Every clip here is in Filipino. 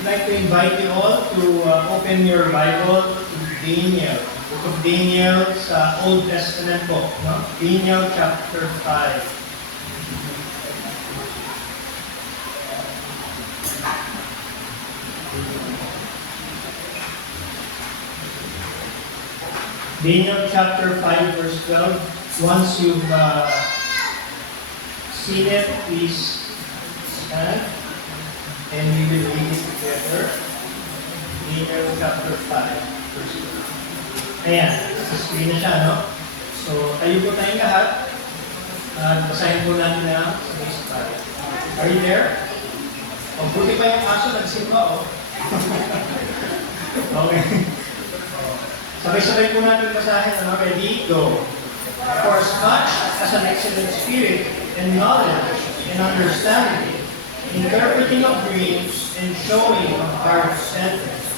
I'd like to invite you all to open your Bible to Daniel. Book of Daniel sa Old Testament po. No? Daniel chapter 5. Daniel chapter 5 verse 12. Once you've seen it, please stand and we will read it together. Daniel chapter 5 verse 12. Ayan, sa screen na siya, no? So, tayo po tayong lahat. Basahin po natin na sabay-sabay. Are you there? O, buti pa yung aso, nagsimba, oh. Okay. Sabay-sabay po natin basahin. Ready? Go. For as much as an excellent spirit and knowledge and understanding, interpreting of dreams and showing of dark sentences,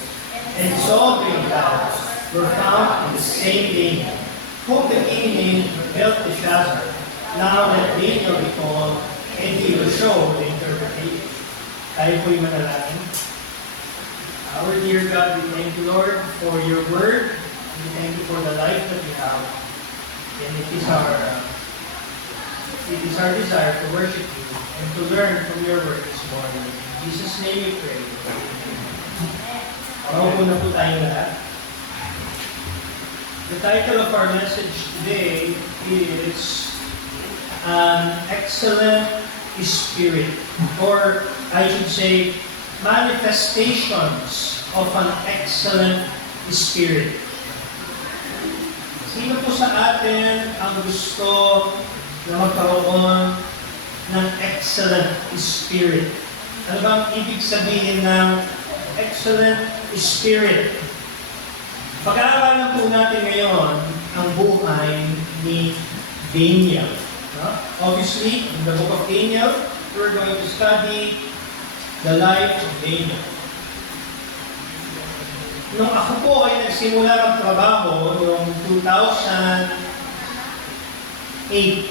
and solving doubts were found in the same Daniel, whom the king named Belteshazzar. Now let Daniel be called, and he will show the interpretation. Tayo po'y manalangin. Our dear God, we thank you, Lord, for your word. We thank you for the life that we have. And it is our desire to worship you and to learn from your word this morning. In Jesus' name we pray. Maupo na po tayo lahat. The title of our message today is An Excellent Spirit, or I should say, manifestations of an excellent spirit. Sino po sa atin ang gusto na magkaroon ng excellent spirit? Ano bang ibig sabihin ng excellent spirit? Pag-aaralan po natin ngayon ang buhay ni Daniel. No? Obviously, in the book of Daniel, we're going to study the life of Daniel. Nung ako po ay nagsimula magtrabaho noong 2008,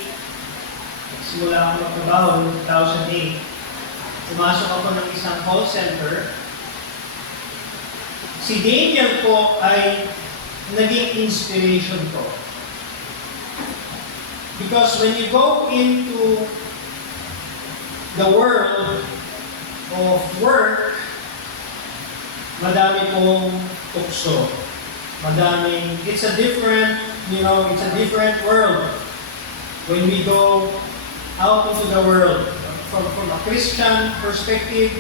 nagsimula ako magtrabaho noong 2008, pumasok ako ng isang call center. Si Daniel po ay naging inspiration ko. Because when you go into the world of work, madami pong tukso. Madaming, it's a different world. When we go out into the world, from a Christian perspective,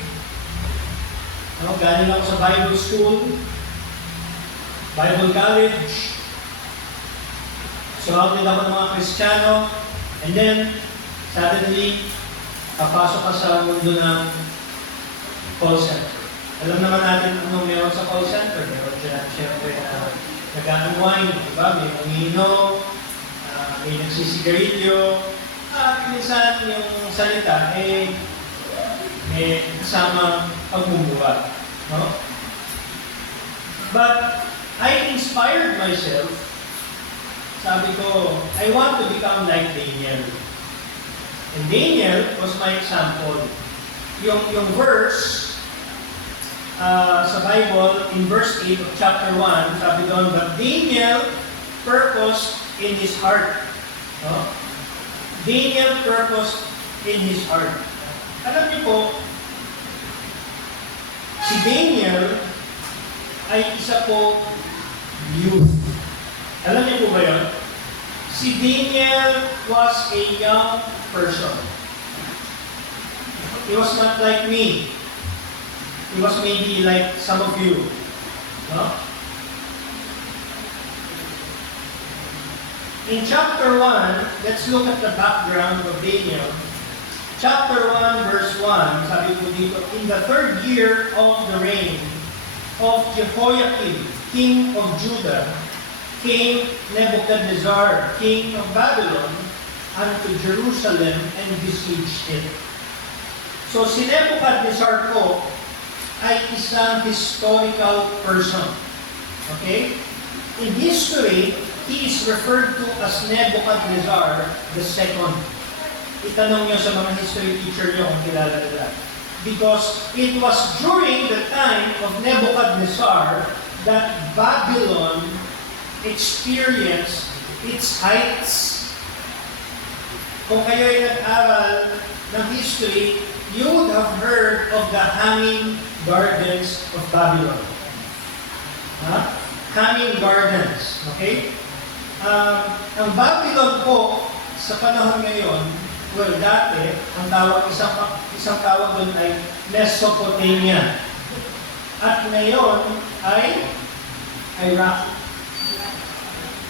galing ako sa Bible school, Bible college, surrounded ako ng mga Kristiyano, and then, suddenly, papasok ka sa mundo ng call center. Alam naman natin ano meron sa call center. Meron siya, siyempre, nag-unwind, diba? May umiinom, may nagsisigarilyo, at minsan yung salita, may kasama pagmumuha. No? But, I inspired myself. Sabi ko, I want to become like Daniel. And Daniel was my example. Yung verse, sa Bible, in verse 8 of chapter 1, sabi doon, but Daniel purposed in his heart. No? Daniel purposed in his heart. Alam niyo po, si Daniel ay isa po youth. Alam niyo po ba yun? Si Daniel was a young person. He was not like me. He was maybe like some of you. No? In chapter 1, let's look at the background of Daniel. Chapter 1, verse 1, sabi po dito, in the third year of the reign of Jehoiakim, king of Judah, came Nebuchadnezzar, king of Babylon, unto Jerusalem and besieged it. So si Nebuchadnezzar po ay isang historical person. Okay? In history, he is referred to as Nebuchadnezzar II. Itanong niyo sa mga history teacher niyo kung kilala nila. because it was during the time of Nebuchadnezzar that Babylon experienced its heights. Kung kayo ay nag-aral ng history, you would have heard of the Hanging Gardens of Babylon. Hanging Gardens. Okay? Ang Babylon po, sa panahon ngayon, well, dati, ang tawag, isang tawag doon ay Mesopotamia. At ngayon ay Iraq.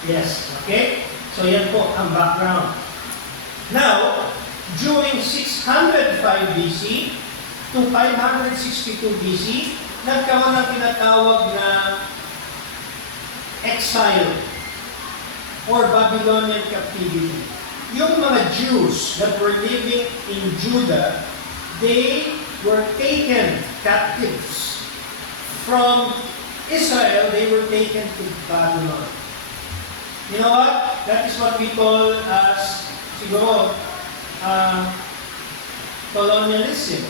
Yes, okay? So yan po ang background. Now, during 605 BC to 562 BC, nagkaroon ng tinatawag na exile or Babylonian captivity. Yung mga Jews that were living in Judah, they were taken captives. From Israel, they were taken to Babylon. You know what? That is what we call as, siguro, colonialism.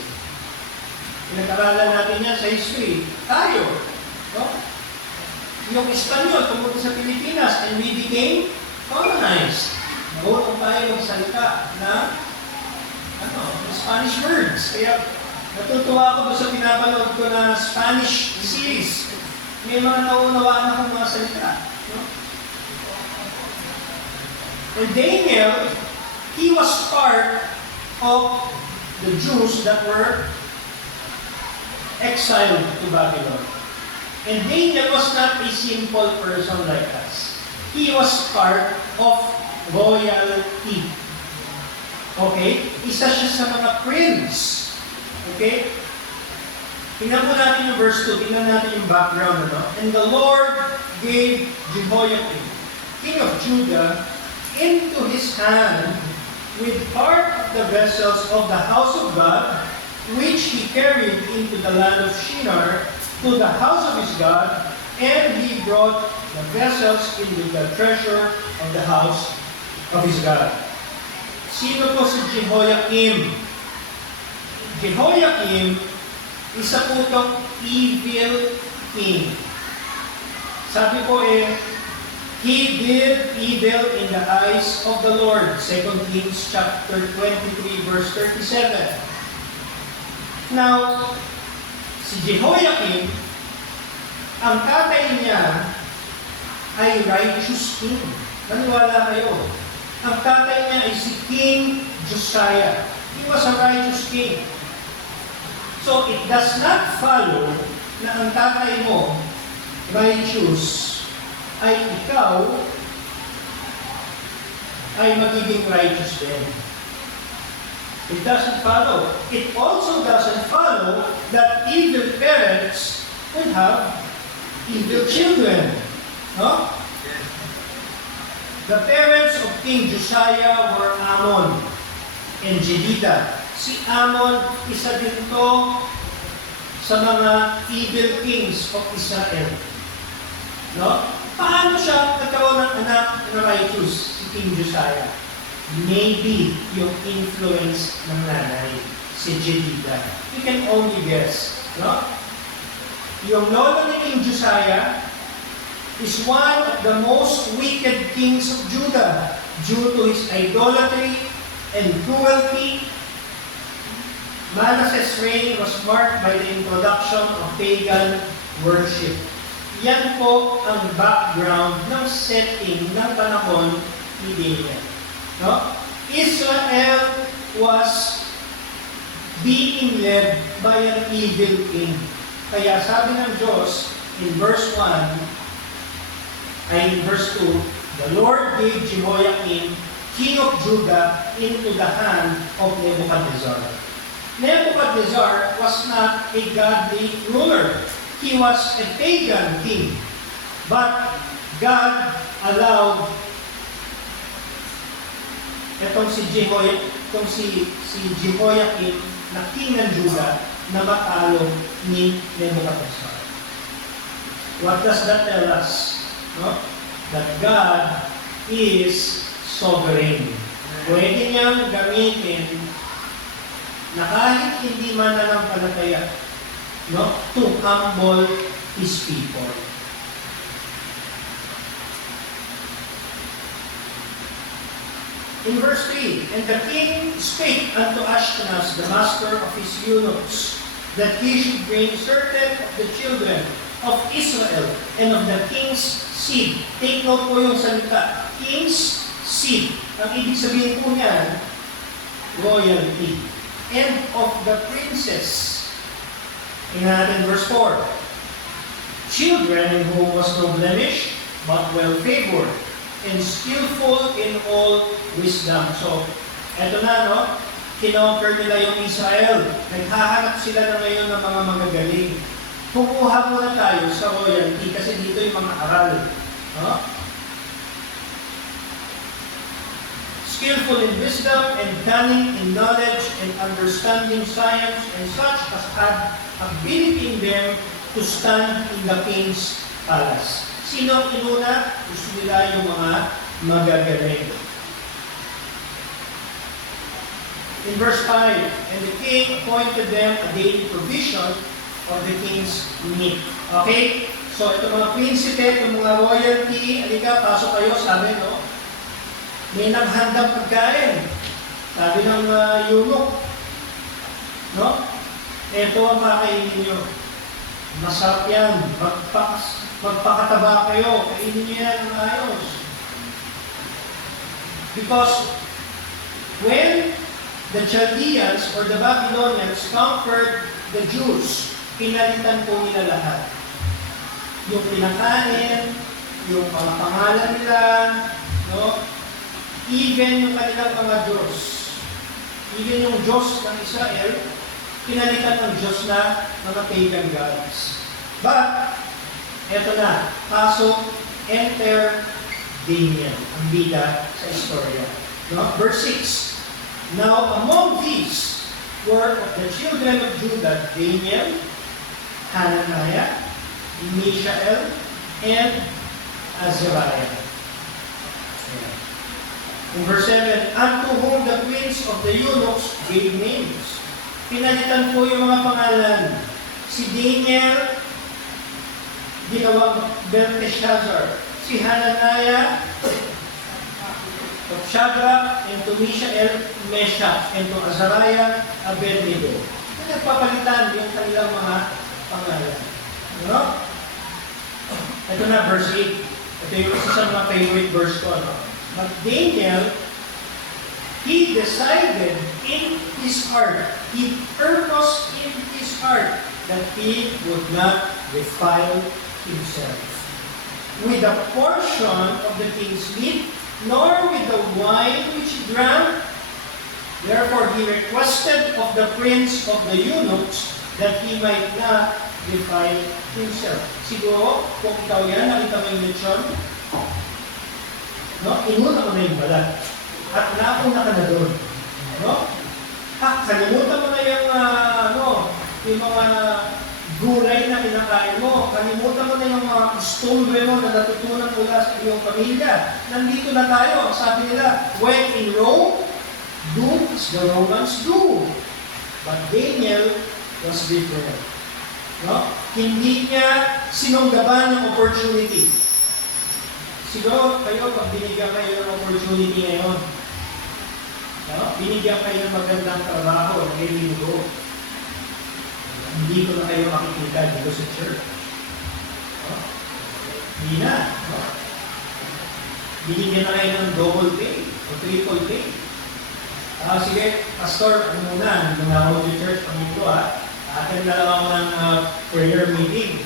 Pinag-aralan natin yan sa history. Tayo, no? Yung Espanyol pumunta sa Pilipinas and we became colonized. Marunong tayo magsalita na Spanish words. Kaya natutuwa ako doon sa pinapanood ko na Spanish series. May mga naunawaan akong mga salita. No? And Daniel, he was part of the Jews that were exiled to Babylon. And Daniel was not a simple person like us. He was part of royalty. Okay? Isa siya sa mga prince. Okay? Tingnan po natin yung verse 2. Tingnan natin yung background. Ano? And the Lord gave Jehoiakim, king of Judah, into his hand with part of the vessels of the house of God, which he carried into the land of Shinar to the house of his God, and he brought the vessels into the treasure of the house of his God. Sino po si Jehoiakim? Jehoiakim, isa po itong evil king. Sabi po he did evil in the eyes of the Lord. 2 Kings chapter 23, verse 37. Now, si Jehoiakim, ang tatay niya ay righteous king. Naniwala kayo? Ang tatay niya ay si King Josiah. He was a righteous king. So, it does not follow na ang tatay mo, righteous, ay ikaw ay magiging righteous din. It doesn't follow. It also doesn't follow that evil parents will have evil children. No? The parents of King Josiah were Ammon and Jedidah. Si Ammon, isa din to sa mga evil kings of Israel. No? Paano siya nagkaroon ng anak na righteous, si King Josiah? Maybe yung influence ng nanay, si Jedidah. We can only guess. No? Yung lolo ni King Josiah is one of the most wicked kings of Judah due to his idolatry and cruelty. Manasseh's reign was marked by the introduction of pagan worship. Yan po ang background ng setting ng panahon ni Daniel. No? Israel was being led by an evil king. Kaya sabi ng Diyos in verse 1, ay in verse 2, the Lord gave Jehoiakim, king of Judah, into the hand of Nebuchadnezzar. Nebuchadnezzar was not a godly ruler. He was a pagan king. But God allowed itong si Jehoiakim na king ng Judah na matalo ni Nebuchadnezzar. What does that tell us? No? That God is sovereign. Pwede niyang gamitin na kahit hindi man nanampalataya, no, to humble His people. In verse 3, and the king spake unto Ashpenaz, the master of his eunuchs, that he should bring certain of the children of Israel and of the king's seed. Take note po yung salita, king's seed. Ang ibig sabihin po niyan, royalty. And of the princess. Tingnan natin verse 4. Children in whom was no blemish, but well favored, and skillful in all wisdom. So, eto na, no? Kinonquer nila yung Israel. Naghahanap sila na ngayon ng mga magagaling. Kukuha muna tayo sa royalty kasi dito yung mga aral. No? Skillful in wisdom and cunning in knowledge and understanding science and such as had ability in them to stand in the king's palace. Sino ang inuna? Gusto nila yung mga magagaling. In verse 5, and the king appointed them a daily provision of the king's meat. Okay? So, ito mga prinsipe, itong mga royalty, alika, pasok kayo, sabi, no? May naghandang pagkain. Sabi ng eunuch, no? Ito ang kakainin nyo. Masarap yan. Magpakataba kayo. Kainin nyo yan ng ayos. Because when the Chaldeans or the Babylonians conquered the Jews, pinalitan po nila lahat. Yung pinakain, yung mga pangalan nila, no? Even yung kanilang mga Diyos. Even yung Diyos ng Israel, pinalitan ng Diyos na mga pagan gods. But, eto na, pasok, enter Daniel, ang bida sa istorya. No? Verse 6, now among these were of the children of Judah, Daniel, Hananiah, Mishael, and Azariah. In verse 7, unto whom the prince of the eunuchs gave names. Pinalitan po yung mga pangalan. Si Daniel, ginawang Belteshazzar. Si Hananiah, of Shadrach, and to Mishael, Meshach, and to Azariah, Abednego. Nagpapalitan yung kanilang mga pangalan. No? Ito na, verse 8. Ito yung isa sa mga favorite verse ko. No? But Daniel, he decided in his heart, he purposed in his heart that he would not defile himself with a portion of the king's meat, nor with the wine which he drank. Therefore he requested of the prince of the eunuchs that he might not defile himself. Siguro, kung ikaw yan, nakita mo yung lechon, no? Inuna mo na yung balat. At nauna ka na doon. No? Kalimutan mo na yung, yung mga gulay na kinakain mo. Kalimutan mo na yung mga costumbre mo na natutunan mula sa iyong pamilya. Nandito na tayo. Sabi nila, when in Rome, do as the Romans do. But Daniel was different. No? Hindi niya sinunggaban ng opportunity. Siguro kayo, pag binigyan kayo ng opportunity ngayon, no? Binigyan kayo ng magandang trabaho, nag-linggo, hindi ko na kayo makikita dito sa church. No? Hindi na. No? Binigyan na kayo ng double pay o triple pay. Sige, pastor, ano muna, nung ako sa church, pamito atin na lang ako ng prayer meeting.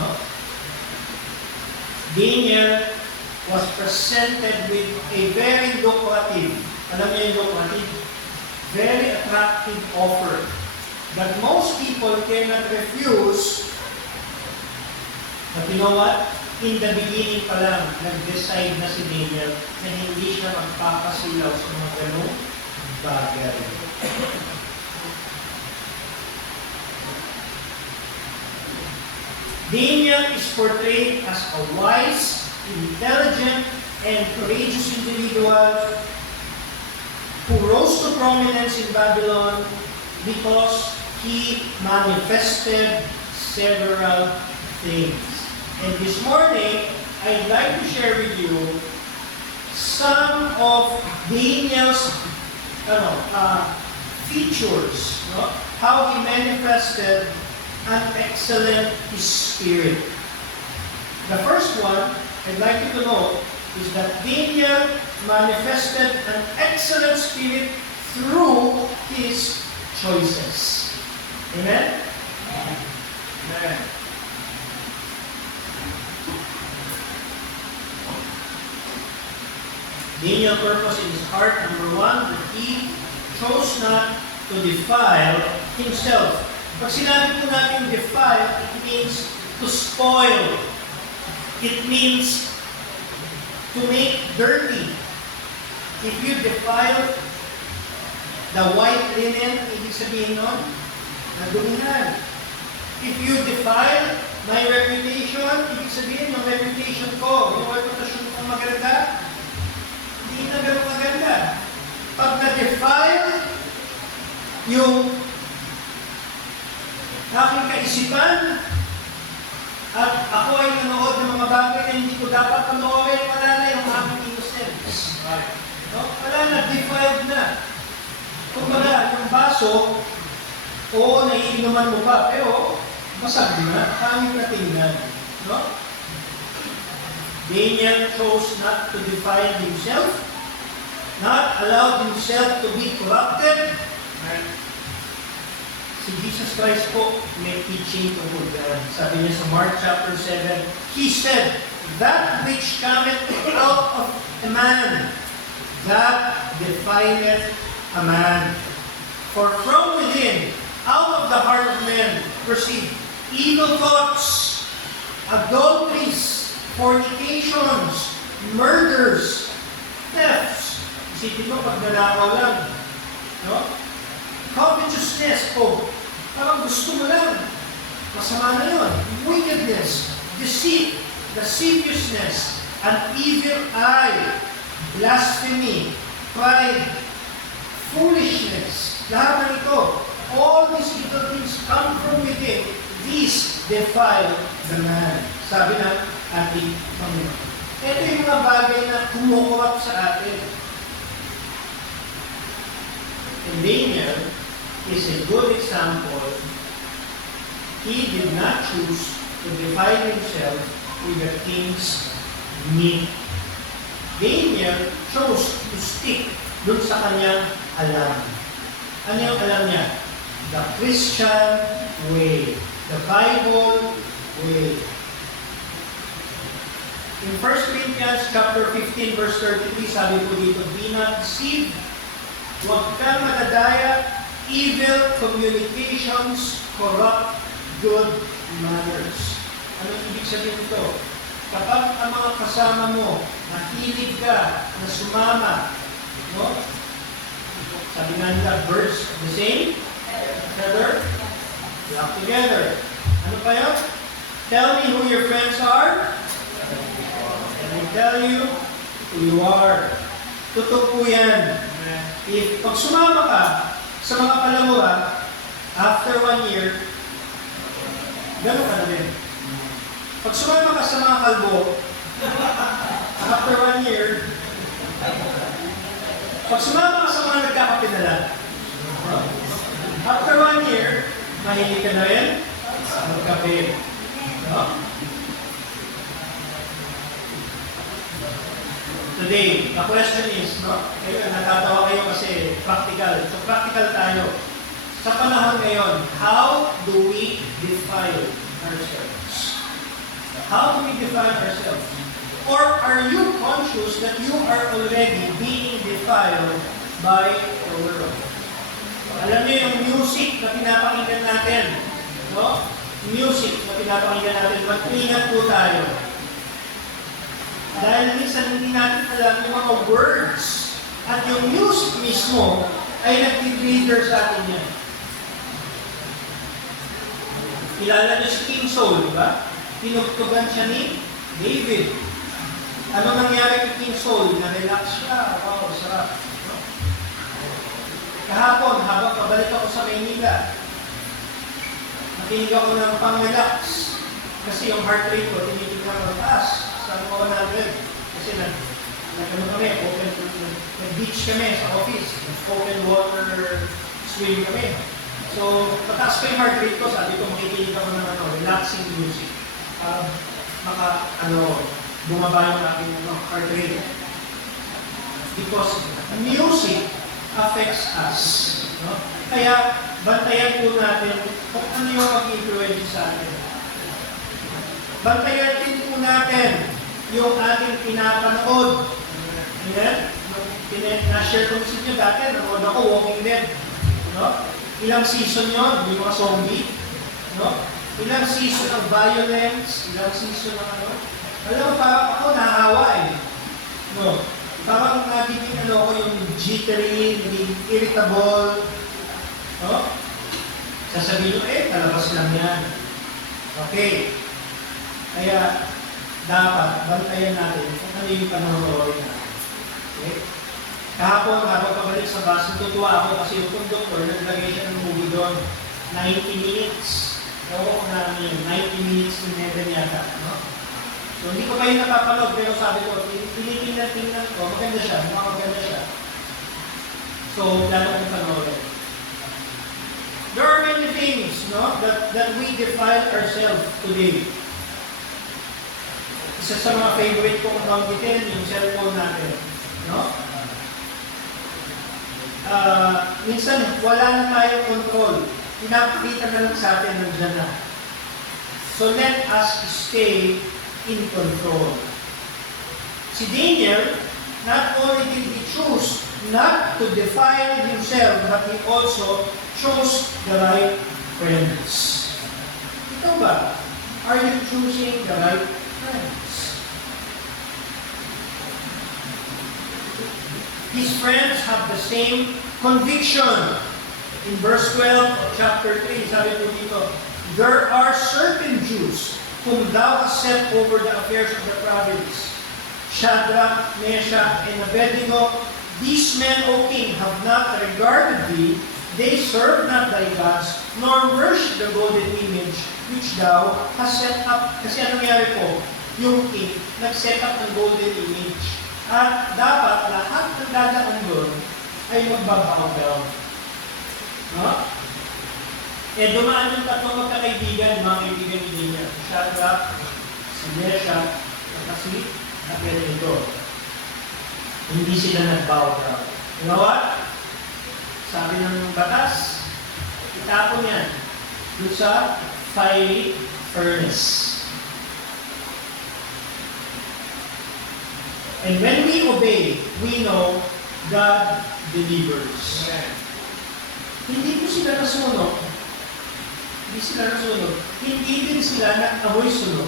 No? Daniel was presented with a very lucrative, alam niyo yung lucrative, very attractive offer that most people cannot refuse. But you know what? In the beginning pa lang, nag-decide na si Daniel na hindi siya magpapasilaw sa mga ganong bagay. Daniel is portrayed as a wise, intelligent, and courageous individual who rose to prominence in Babylon because he manifested several things. And this morning, I'd like to share with you some of Daniel's features, no? How he manifested an excellent spirit. The first one I'd like you to know is that Daniel manifested an excellent spirit through his choices. Amen? Amen. Daniel's purpose in his heart, number one, that he chose not to defile himself. Pag sinabi po natin defile, it means to spoil. It means to make dirty. If you defile the white linen, ibig sabihin nun, nadumihan. If you defile my reputation, ibig sabihin yung reputation ko, yung reputation ko maganda, hindi na ganun maganda. Pag na-defile yung aking kaisipan, at ako ay nanood ng mga bagay na hindi ko dapat panoorin, wala na yung aking innocence. No? Wala na, defiled na. Kung baga, yung baso, oo, naiinuman mo pa, pero masag na, hangin na tingnan. No? Daniel chose not to defile himself, not allowed himself to be corrupted. Si Jesus Christ po may teaching tungkol yan. Sabi niya sa Mark chapter 7, He said, that which cometh out of a man, that defileth a man. For from within, out of the heart of man, proceed evil thoughts, adulteries, fornications, murders, thefts. Isipin mo, pag nanakaw lang. No? Covetousness po. Parang gusto mo lang. Masama na yun. Wickedness, deceit, lasciviousness, an evil eye, blasphemy, pride, foolishness. Lahat ng ito. All these evil things come from within. These defile the man. Sabi ng ating Panginoon. Ito yung mga bagay na kumukurap sa atin. And Daniel is a good example. He did not choose to defile himself with the king's meat. Daniel chose to stick dun sa kanyang alam. Ano yung alam niya? The Christian way. The Bible way. In 1 Corinthians chapter 15 verse 33, sabi po dito, be not deceived, huwag kang madadaya, evil communications corrupt good manners. Ano ibig sabihin ito? Kapag ang mga kasama mo, nakilig ka, na sumama, no? Sabi nga nila, birds of the same feather, flock together. Ano pa yun? Tell me who your friends are, and I tell you who you are. Totoo po yan. If pag sumama ka sa mga palamura, after 1 year, gano'n ka na rin. Pag sumama ka sa mga kalbo, after 1 year, pag sumama ka sa mga nagkakapinala, after 1 year, mahilig ka na rin, magkape. No? Today, the question is, no? Ayun, natatawa kayo kasi practical. So, practical tayo. Sa panahon ngayon, how do we defile ourselves? How do we defile ourselves? Or are you conscious that you are already being defiled by the world? Alam niyo yung music na pinapakinggan natin, no? Music na pinapakinggan natin, mag-ingat po tayo. Dahil minsan hindi natin alam yung mga words at yung music mismo ay nag-trigger sa atin yan. Kilala niyo si King Saul, di ba? Pinugtugan siya ni David. Ano nangyari kay King Saul? Na-relax siya. Wow, sarap. Kahapon, habang pabalik ako sa Maynila, nakinig ako ng pang-relax. Kasi yung heart rate ko, tinitignan ko taas. Sabi ko 100. Kasi nag-beach kami sa office. Open water swim kami. So, mataas pa yung heart rate ko. Sabi ko, makikinig ako ng relaxing music. Bumaba yung aking heart rate. Because music affects us. No? Kaya, bantayan po natin kung ano yung mag-influence sa atin. Bantayan din po natin yung ating pinapanood. Amen? Na-share ko sa inyo dati, nanood ako, Walking Dead. No? Ilang season yun, yung mga zombie. No? Ilang season ng violence, ilang season ng Alam mo, parang ako nahawa eh. No? Parang nagiging ko yung jittery, naging irritable. No? Sasabihin nyo, talabas lang yan. Okay. Kaya, dapat, bantayan natin kung ano yung panonood natin. Okay? Kahapon, habang pabalik sa bus, natutuwa ako kasi yung conductor, naglagay siya ng movie doon. 90 minutes. Ewan ko namin yun. 90 minutes to 11 yata. No? So, hindi ko pa yun napapanood, pero sabi ko, tinitingnan ko, maganda siya, maganda siya. So, plano kong panoorin. There are many things, no, that we defile ourselves today. Isa sa mga favorite kong banggitin, yung cellphone natin. No? Minsan, wala na tayong control. Pinapakita na lang sa atin, nandiyan na. So let us stay in control. Si Daniel, not only did he choose not to defile himself, but he also chose the right friends. Ikaw ba? Are you choosing the right friends? His friends have the same conviction. In verse 12 of chapter 3, sabi po dito, there are certain Jews whom thou hast set over the affairs of the province. Shadrach, Meshach, and Abednego, these men, O king, have not regarded thee. They serve not thy gods, nor worship the golden image which thou hast set up. Kasi anong nangyari po? Yung king, nag-set up ng golden image. At dapat lahat ng dadaan doon ay magbabow down. No? Dumaan yung tatlong magkakaibigan, mga kaibigan ni Daniel. Shadrach, si Meshach, at si Abednego. Hindi sila nag-bow down. You know what? Sabi ng batas, itapon yan doon sa fiery furnace. And when we obey, we know God delivers. Hindi po sila nasunog. Hindi sila nasunog. Hindi din sila nag-amoy sunog.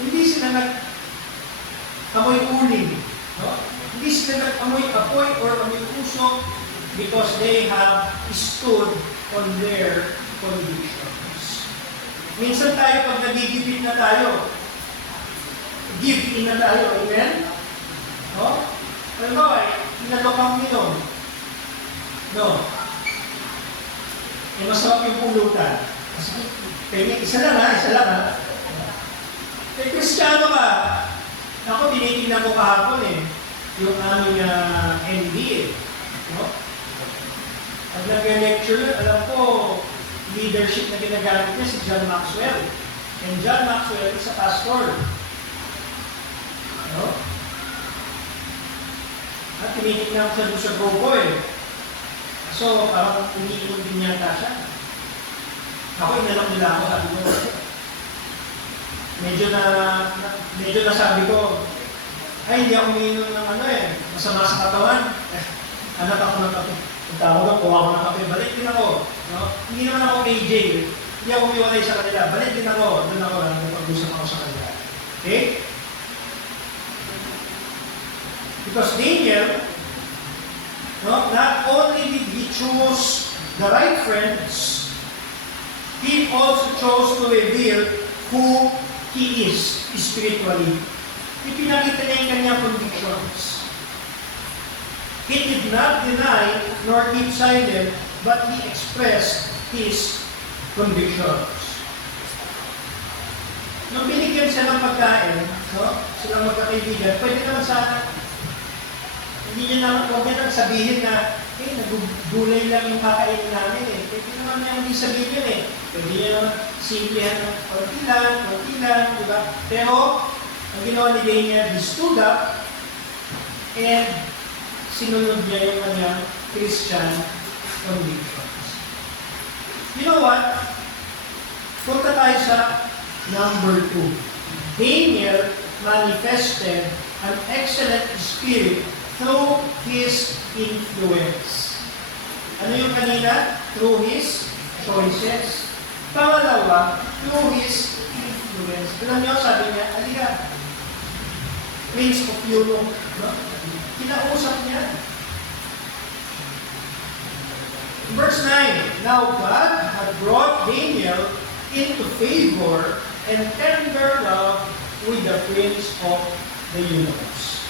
Hindi sila nag-amoy uling. No? Hindi sila nag-amoy apoy or amoy usok because they have stood on their convictions. Minsan tayo, pag nagigipit na tayo, give in na tayo. Amen? No? Alam mo, inalok ang minom. No. Masarap yung pulutan. Kaya isa lang ha. Kristiyano ka. Ako, tinitingnan ko kahapon yung aming MD No? Pag nag-lecture, alam ko, leadership na ginagamit niya si John Maxwell. And John Maxwell is a pastor. No? At tinitignan ko siya sa grupo So, parang umiinom din yata siya. Ako, inalok nila ako, sabi ko. Medyo nasabi ko, ay, hindi ako umiinom ng masama sa katawan. Anak ako ng kape. Ang tawag ako, kuha ko ng kape. Balik din ako. No? Hindi naman ako KJ. Hindi ako umiwalay sa kanila. Balik din ako. Doon ako, nagpag-usap ako sa kanila. Okay? Because Daniel, not only did he choose the right friends, he also chose to reveal who he is spiritually. Ipinakita niya yung kanyang convictions. He did not deny nor keep silent, but he expressed his convictions. Nung binigyan siya ng pagkain, no? Silang magkakaibigan, pwede naman sana, hindi niya naman, huwag niya nang sabihin na, nagugulay lang yung kakainin namin eh. Pwede naman niya hindi sabihin yun eh. Pwede niya naman simplihan ng konti lang, di ba? Pero, ang ginawa ni Daniel, he stood up and sinunod niya yung kanyang Christian convictions. You know what? Punta tayo sa number 2. Daniel manifested an excellent spirit through his influence. Ano yung kanina? Through his choices. Pangalawa, through his influence. Alam niyo, sabi niya, alika, Prince of Europe, no? Kinausap niya. Verse 9, Now God had brought Daniel into favor and tender love with the prince of the eunuchs.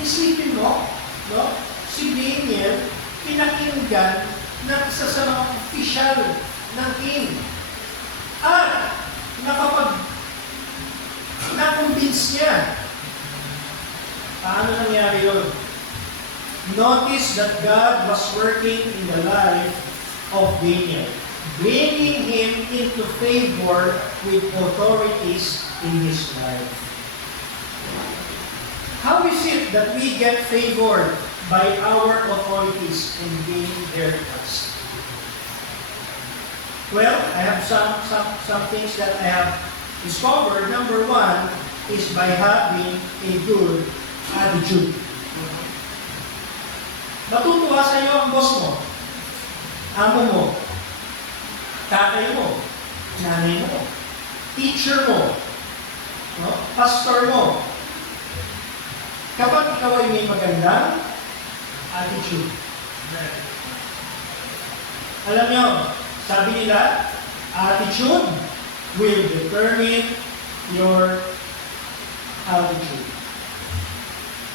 Isipin mo, no? Si Daniel, pinakinggan ng isa sa mga opisyal ng king. At na-convince niya. Paano nangyari yun? Notice that God was working in the life of Daniel, bringing him into favor with authorities in his life. How is it that we get favored by our authorities and gain their trust? Well, I have some things that I have discovered. Number 1 is by having a good attitude. Matutuwa sa iyo ang boss mo, amo mo, tatay mo, nanay mo, teacher mo, no? Pastor mo. Kapag ikaw ay may magandang attitude. Alam niyo, sabi nila, attitude will determine your altitude.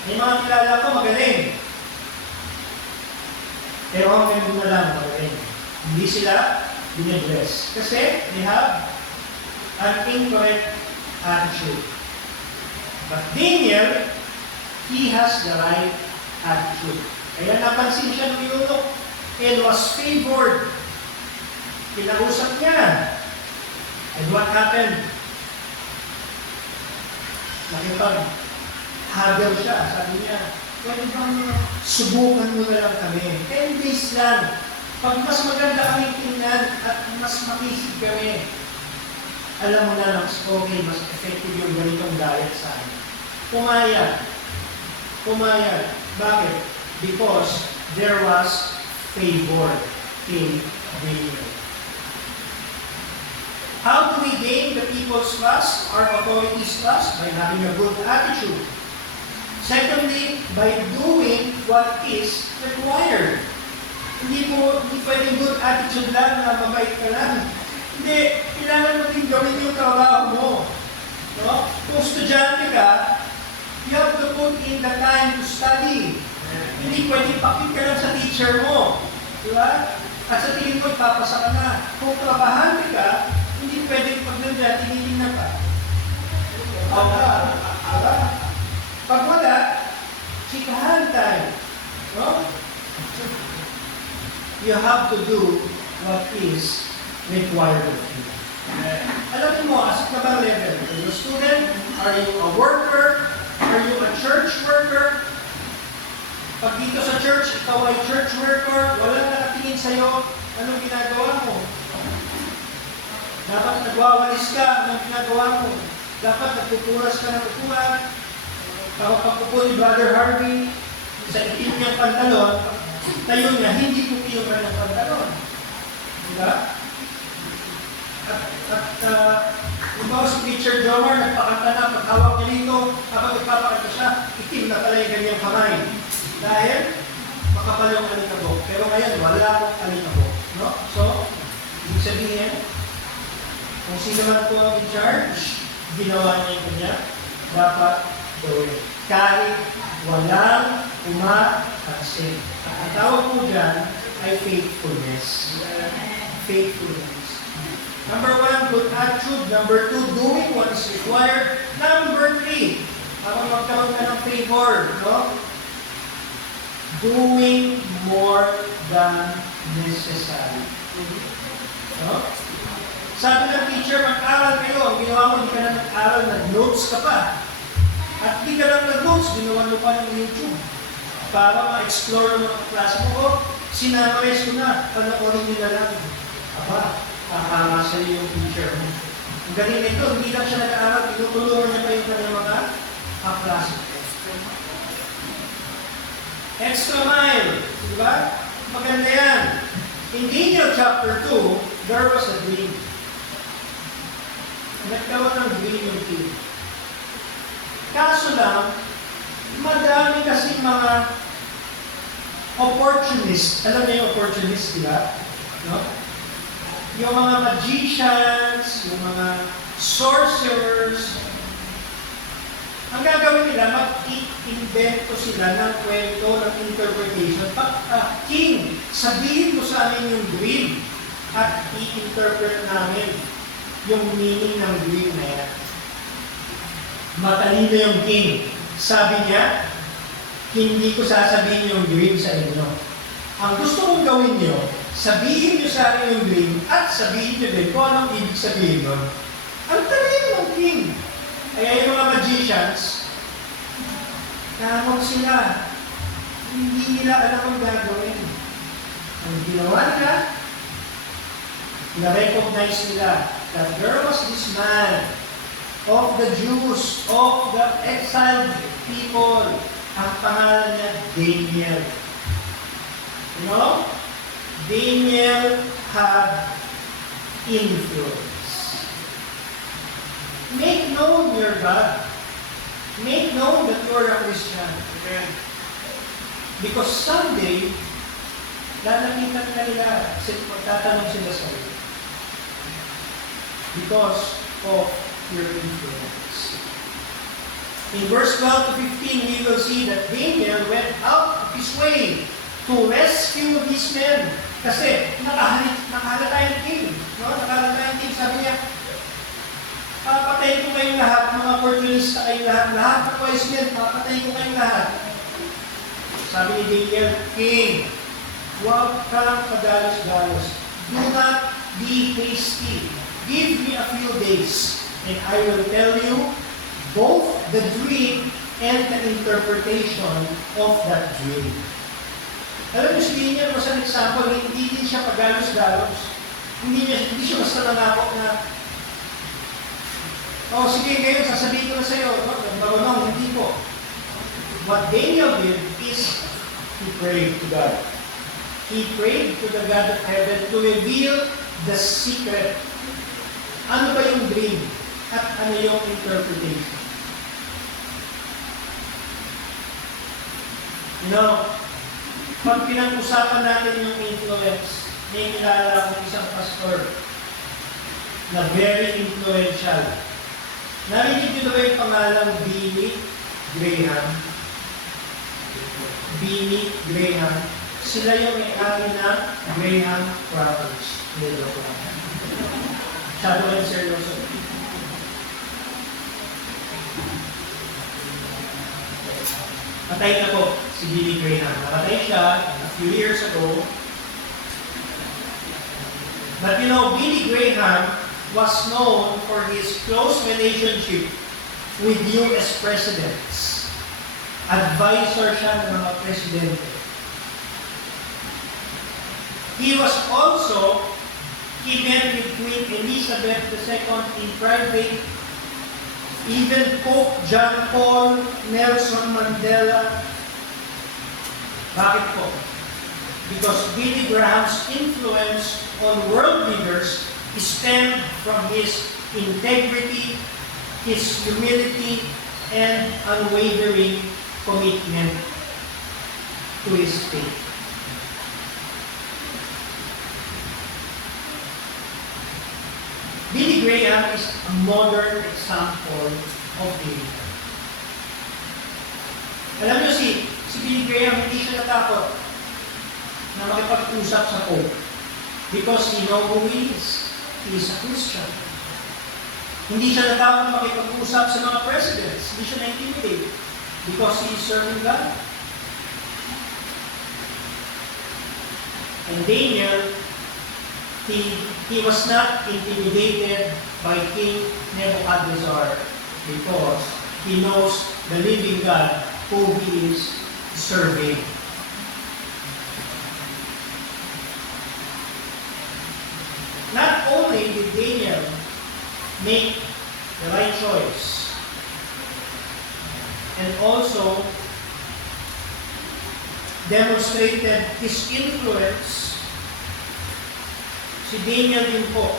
May mga kilala ko magaling. Pero hanggang doon na lang magaling. Hindi sila binibless. Kasi they have an incorrect attitude. But Daniel, he has the right attitude. Kaya napansin siya ng eunuch and was favored. Kinausap niya. And what happened? Nakipag-hagel siya. Sabi niya, pwede bang subukan mo na lang kami? 10 days lang. Pag mas maganda kami tingnan at mas makisig kami, alam mo na lang, okay, mas effective yung ganitong diet sa akin. Pumayag. Bakit? Because there was favor in Daniel. How do we gain the people's trust, our authorities' trust? By having a good attitude. Secondly, by doing what is required. Hindi pwedeng good attitude lang na mabait ka lang. Hindi, kailangan mo din gawin yung trabaho mo. No? Kung estudyante ka, you have to put in the time to study. Hindi pwedeng pakit ka lang sa teacher mo. Diba? At sa tingin mo, ipapasa ka na. Kung trabahante ka, hindi pwedeng pag nandiyan, tinitingnan ka. Pag wala, chikahan tayo. No? You have to do what is required of you. Alam mo, as a level, are you a student? Are you a worker? Are you a church worker? Pag dito sa church, ikaw ay church worker, walang nakatingin sa'yo, anong ginagawa mo? Dapat nagwawalis ka, anong ginagawa mo? Dapat nagpupuras ka ng upuan. Pagpupo ni Brother Harvey, sa itim niyang pantalon, tayo niya, hindi pupiyo ka ng pantalon. Diba? Diba si Preacher Jomar, nagpakanta na, paghawak niya dito, kapag ipapakanta siya, itim na pala yung kanyang kamay. Dahil, makapal yung alikabok. Pero ngayon, wala akong alikabok. No? So, ibig sabihin, kung sino man po ang in charge, ginawa niya yung kanya, dapat gawin. kahit walang umapansin. Ang tawag po dyan ay faithfulness. Faithfulness. Number 1, good attitude. Number 2, doing what is required. Number 3, para magkaroon ka ng favor, no? Doing more than necessary. No? Sabi ng teacher, mag-aral kayo. Ang ginawa mo, hindi ka na nag-aral, nag-notes ka pa. At hindi ka lang nag-notes, ginawa mo pa ng YouTube. Para ma-explore ng mga klase mo. O, sinamaris ko na, panoorin nila lang. Aba, kakama sa'yo yung teacher mo. Ang galing nito, hindi lang siya nag-aaral, tinutulungan niya pa yung kanyang mga klase. Extra mile, di ba? Maganda yan. In Daniel chapter 2, there was a dream. Nagkaroon ng dream yung king. Kaso lang, madami kasing mga opportunists. Alam niyo yung opportunists, di ba? No? Yung mga magicians, yung mga sorcerers, ang gagawin nila, mag-invento sila ng kwento, ng interpretation. King, sabihin mo sa amin yung dream at i-interpret namin yung meaning ng dream na yan. Matalino yung king. Sabi niya, hindi ko sasabihin yung dream sa inyo. Ang gusto kong gawin niyo, sabihin niyo sa akin yung dream at sabihin niyo din kung anong ibig sabihin nun. Ang talino ng king. Kaya yung mga magicians, kamot sila. Hindi nila alam ang gagawin. Ang ginawa nila, na-recognize nila that there was this man of the Jews, of the exiled people. Ang pangalan niya, Daniel. You know? Daniel had influence. Make known your God. Make known that you are a Christian. Amen. Because someday, lalapitan ka nila, magtatanong sila sa iyo. Because of your influence. In verse 12 to 15, we will see that Daniel went out of his way to rescue these men. Kasi nakahalata yung king. No? Nakahalata yung king. Sabi niya, papatayin ko kayong lahat, mga opportunista kayong lahat ng wise men, papatayin ko kayong lahat. Sabi ni Daniel, King, huwag kang padalos-dalos. Do not be hasty. Give me a few days, and I will tell you both the dream and the interpretation of that dream. Alam mo, si Daniel was an example, hindi din siya padalos-dalos. Hindi siya basta nangako na, oh, sige, ngayon, sasabihin ko na sa'yo. No, hindi po. What Daniel did is, he prayed to God. He prayed to the God of heaven to reveal the secret. Ano ba yung dream? At ano yung interpretation? You know, pag pinag-usapan natin yung influence, may kilala akong isang pastor na very influential. Narinig nyo na ba yung pangalang Billy Graham? Billy Graham. Sila yung may-ari ng Graham Brothers. Nilo ko. Shadow and seryoso. Patay na po si Billy Graham. Nakatay siya a few years ago. But you know, Billy Graham was known for his close relationship with U.S. presidents. Advisor siya ng mga presidente. He met with Queen Elizabeth II in private. Even Pope John Paul, Nelson Mandela. Bakit po? Because Billy Graham's influence on world leaders stemmed from his integrity, his humility, and unwavering commitment to his faith. Billy Graham is a modern example of leadership. Alam niyo si Billy Graham, hindi siya natakot na makipag-usap sa Pope because he know who he is. He is a Christian. Hindi siya natakot na makipag-usap sa mga presidents. Hindi siya na-intimidate because he is serving God. And Daniel, he was not intimidated by King Nebuchadnezzar because he knows the living God who he is serving. Not only did Daniel make the right choice, and also demonstrated his influence, si Daniel din po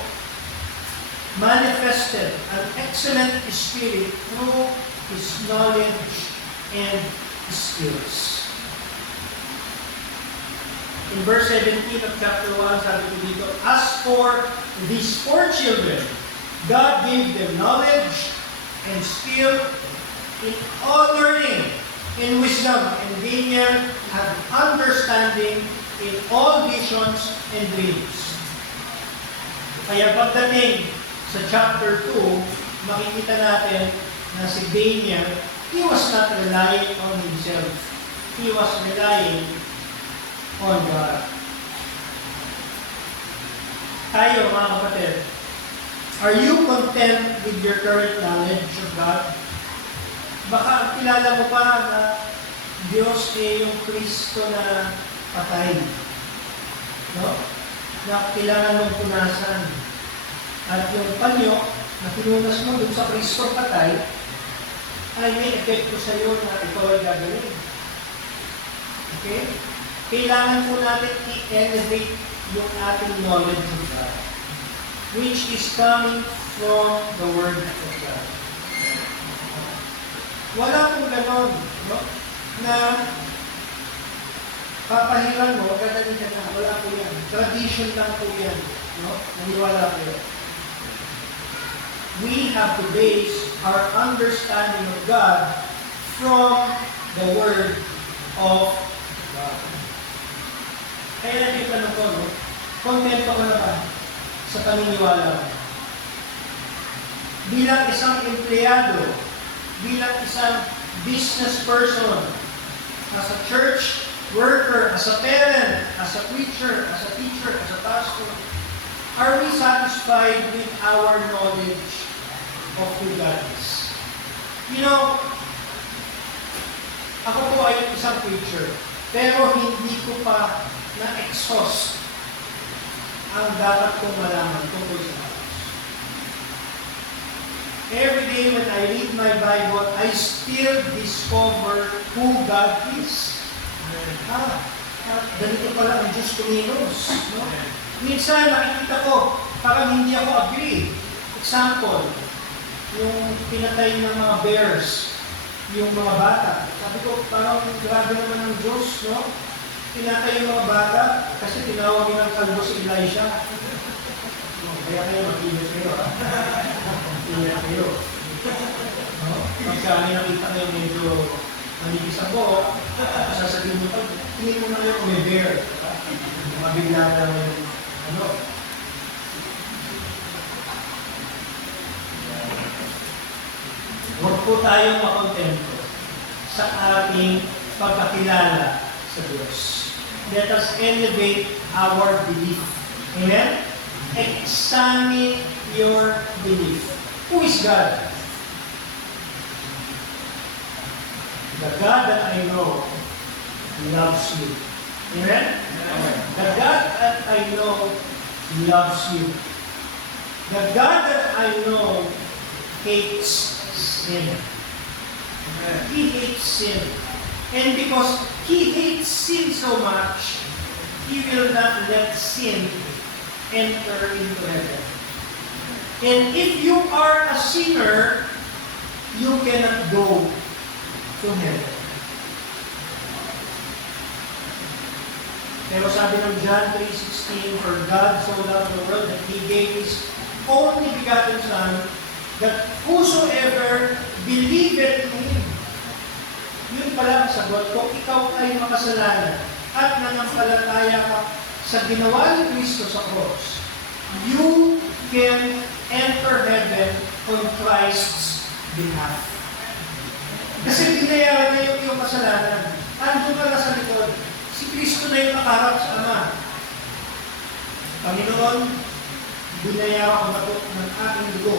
manifested an excellent spirit through his knowledge and his skills. In verse 17 of chapter 1, sabi ko dito, as for these 4 children, God gave them knowledge and skill in all learning, in wisdom, and Daniel had understanding in all visions and dreams. Kaya pagdating sa chapter 2, makikita natin na si Daniel, he was not relying on himself. He was relying on God. Tayo, mga kapatid, are you content with your current knowledge of God? Baka kilala mo pa na Diyos ay yung Kristo na patay. No? Na kailangan mong punasan. At yung panyo na pinunas mo dun sa Kristo patay, ay may epekto sa iyo na ikaw ay gagawin. Okay? Kailangan po natin i-elevate yung ating knowledge of God, which is coming from the Word of God. Wala pong ganon, no? Na papahiran mo, gaganin ka na, wala po yan. Tradition lang po yan, no? Naniwala po yan. We have to base our understanding of God from the Word of God. Kaya natin tanong ko, no? Content ko na ba sa paniniwala mo? Bilang isang empleyado, bilang isang business person, as a church worker, as a parent, as a preacher, as a teacher, as a pastor, are we satisfied with our knowledge of who God is? You know, ako po ay isang preacher, pero hindi ko pa na-exhaust ang dapat kong malaman tungkol sa Diyos. Every day when I read my Bible, I still discover who God is. Ganito pala ang Diyos kumilos. No? Minsan, nakikita ko, parang hindi ako agree. Example, yung pinatay ng mga bears, yung mga bata. Sabi ko, parang grabe naman ng Diyos, no? Pinatay yung mga bata kasi tinawag ng kalbo si Elisha. Kaya kayo mag-ingat kayo, ha? Mag-ingat kayo. No? Pagka may nakita kayo medyo manipis ako, sasabihin mo, tingin mo na kayo kung may bear. Mabigla na yung ano. Huwag po tayong makontento sa ating pagkakilala sa Diyos. Let us elevate our belief. Amen? Examine your belief. Who is God? The God that I know loves you. Amen? The God that I know loves you. The God that I know hates sin. He hates sin. And because He hates sin so much, He will not let sin enter into heaven. And if you are a sinner, you cannot go to heaven. Pero sabi ng John 3:16, for God so loved the world that He gave His only begotten Son, that whosoever believeth in Him. Yun yun pala ang sagot, kung ikaw ay makasalanan at nanampalataya ka sa ginawa ni Kristo sa cross, you can enter heaven on Christ's behalf. Kasi binayaran na yung iyong kasalanan. Ando ka na sa likod. Si Kristo na yung nakaharap sa Ama. Panginoon, binayaran ko na ito ng aking dugo.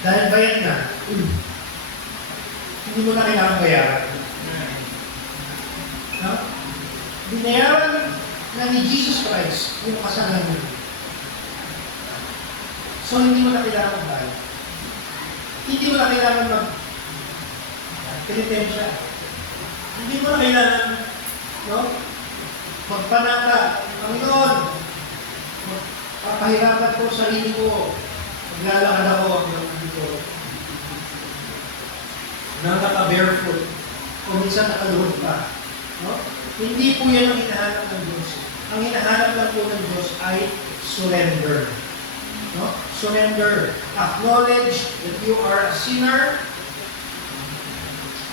Dahil bayad na, hindi mo na kailangan bayaran. No? Binayaran na ni Jesus Christ yung kasalanan mo. So, hindi mo na kailangan bayad. Hindi mo na kailangan mag-penitensya. Hindi mo na kailangan magpanata. Panginoon, papahirapan ko sarili ko. Maglalakad ako dito. Nang naka-barefoot. O minsan nakaluhod pa. No? Hindi po yan ang hinahanap ng Diyos. Ang hinahanap lang po ng Diyos ay surrender. No? Surrender. Acknowledge that you are a sinner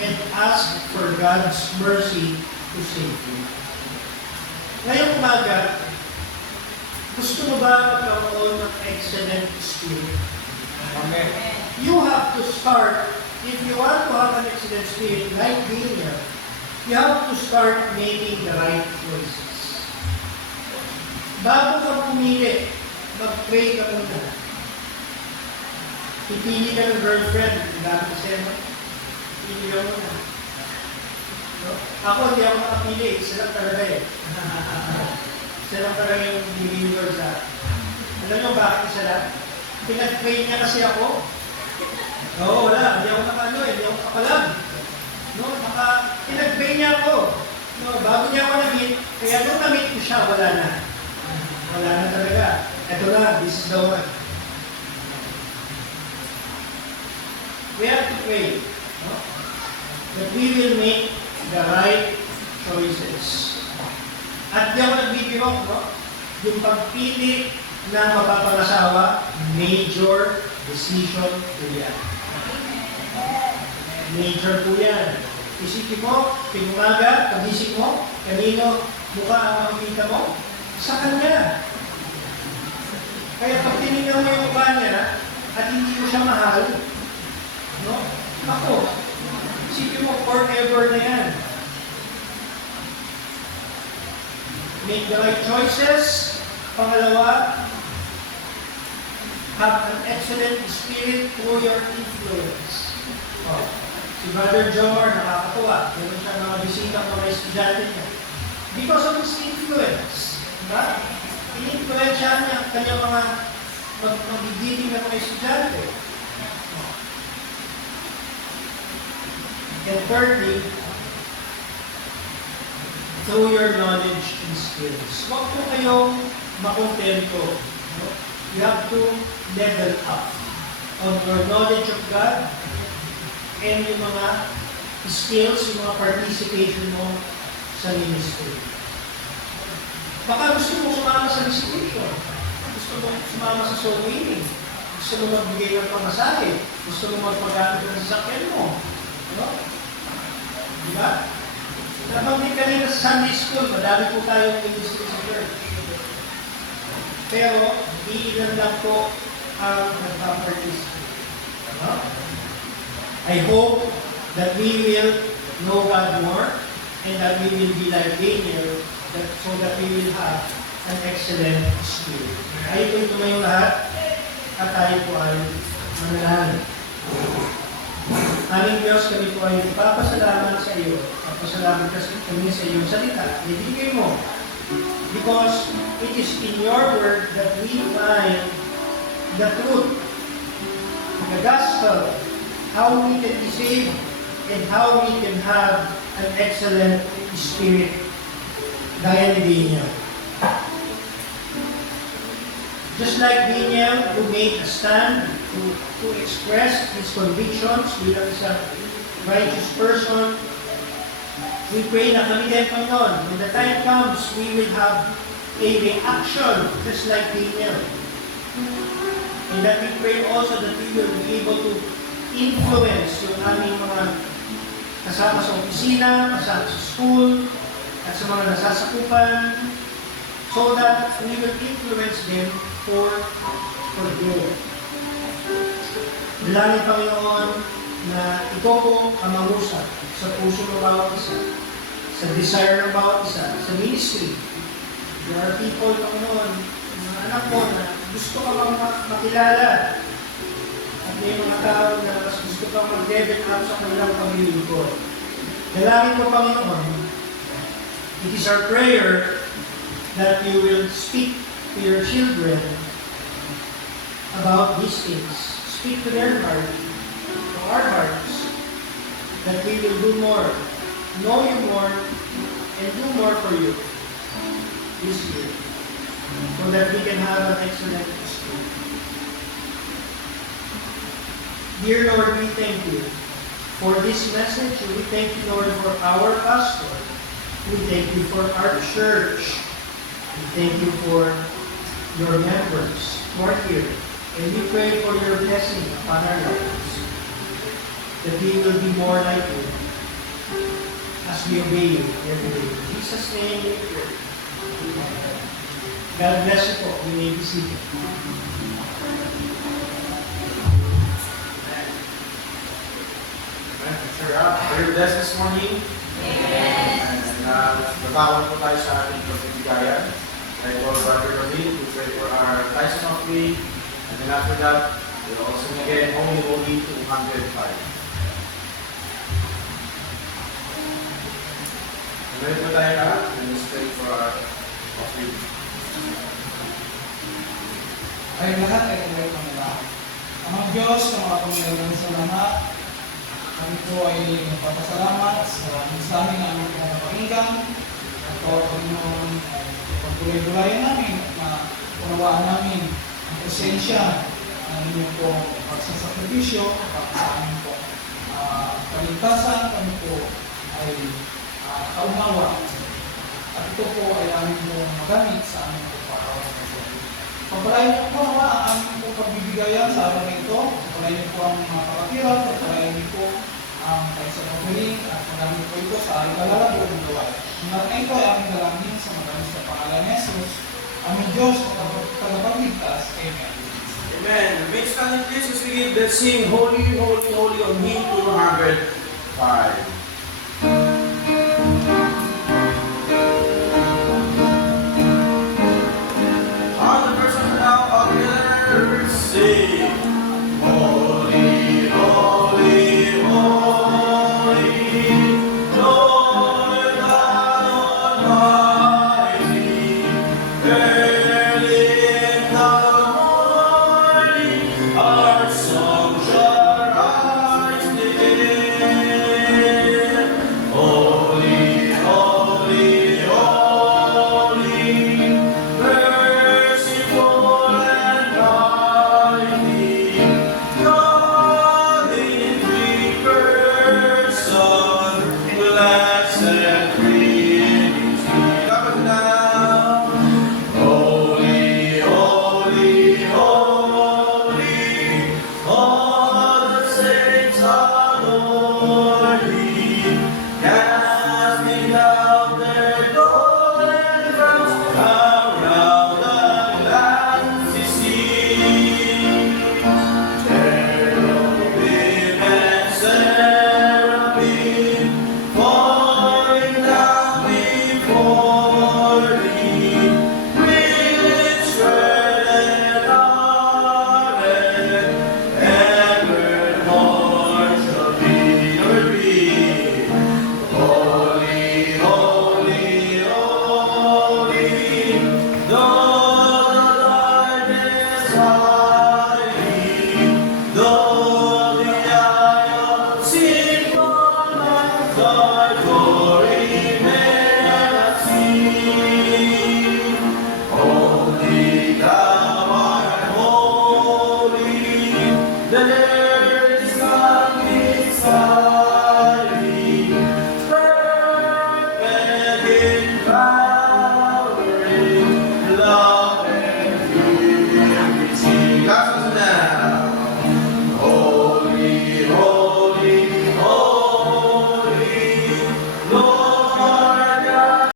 and ask for God's mercy to save you. Ngayong umaga, gusto mo ba magkaroon ng excellent spirit? Amen. You have to start, if you want to have an excellent spirit, like Daniel, you have to start making the right choices. Bago ka pumili, mag-pray ka muna. Pipili ka ng girlfriend, dami kasi mo, pipili ka muna. No? Ako, hindi ako nakapili, sila talaga eh. Sila talaga yung believer sa... Alam nyo bakit sila? Pinag-pray niya kasi ako. Oo, wala. Hindi ako hindi ako kapalag. No, pinag-pray niya ako. No, bago niya ako na-meet, kaya nung na-meet ko siya, wala na. Wala na talaga. Ito na, this is the one. We have to pray. No? That we will make the right choices. At di ako nagbibiro, no? Yung pagpili ng mapapangasawa, major decision po yan. Major po yan. Isipin mo, pinumaga, pagising mo, kanino mukha ang makikita mo? Sa kanya. Kaya pag tinignan mo yung mukha niya at hindi mo siya mahal, no? Ako, isipin mo, forever na yan. Make the right choices. Pangalawa, have an excellent spirit through your influence. Oh, si Brother Jomar, nakakatuwa. Meron siya mga bisita ng mga estudyante niya. Because of his influence. Diba? In-influensya niya ang kanyang mga magdiditing ng mga estudyante. And thirdly, through your knowledge and skills. Huwag po kayong makontento. No? You have to level up on your knowledge of God and yung mga skills, yung mga participation mo sa ministry. Baka gusto mo sumama sa recitation. Gusto mo sumama sa soul winning. Gusto mo magbigay ng pamasahe. Gusto mo magpagamit ng sasakyan mo. No? Diba? Nabanggit kanina sa Sunday School, madami po tayong ministry sa church. Pero, iilan lang po ang nagpa-participate. No? I hope that we will know God more and that we will be like Daniel so that we will have an excellent spirit. Tayo po yung tumayo lahat at tayo po ay mananahan. Aming Diyos, kami po ay ipapasalamat sa iyo at pasalamat kami sa iyong salita. Ibigay mo. Because it is in your word that we find the truth, the gospel, how we can be saved, and how we can have an excellent spirit. Gaya ni Daniel. Just like Daniel who made a stand to express his convictions bilang isang righteous person. We pray na kami din, Panginoon, when the time comes, we will have a reaction just like Daniel. And that we pray also that we will be able to influence yung aming mga kasama sa opisina, kasama sa school, at sa mga nasasakupan, so that we will influence them for good. Dalangin, Panginoon, na ito po ang mangusap sa puso ng bawat isa, sa desire ng bawat isa, sa ministry. There are people, Panginoon, mga anak mo na gusto ka bang makilala. At may mga tao na mas gusto kang mag-develop sa kanilang paglilingkod. Dalangin ko, Panginoon, it is our prayer that you will speak to your children about these things. Speak to their heart, to our hearts, that we will do more, know you more, and do more for you this year, so that we can have an excellent school. Dear Lord, we thank you for this message. We thank you, Lord, for our pastor. We thank you for our church. We thank you for your members who are here. And we pray for your blessing upon our lives, that we will be more like you as we obey you every day. In Jesus' name we pray. God bless you po. You may be seated. Sir Rob, very blessed this morning. Amen. And babawal po tayo sa ating pagbibigayan. I call Brother David to pray for our tithes and offering. And then after that, we'll also sing again, Holy, Holy 205. Ready po tayo lahat, and let's pray for our offering. Ay lahat ay kanyang Panginoon. Amang Diyos, na mga Panginoon sa lahat, kami po ay nagpapasalamat sa mensahe na aming pinapakinggan. At po, Panginoon, ay pagtulay-tulayan namin at maunawaan namin ang presensya ng inyong po pagsasakripisyo para sa aming po kaligtasan. Kami po ay kaunawa. At ito po ay aming po magamit sa aming po pagkawalan. Pagpalain po naman ang aming po pagbibigayan sa araw na ito. Pagpalain po ang mga kapatiran, pagpalain po ang kaisang offering at magamit po ito sa aming kalalabo ng gawain. Ang lahat na ito ay aming dalangin sa magaling sa pangalan ni Jesus, aming Diyos na tagapagligtas. Amen. Amen. May stand in place as we give that sing, Holy, Holy, Holy on hymn 205.